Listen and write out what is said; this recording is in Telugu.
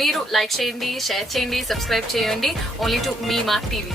మీరు లైక్ చేయండి షేర్ చేయండి సబ్స్క్రైబ్ చేయండి. ఓన్లీ టు మీ మా టీవీ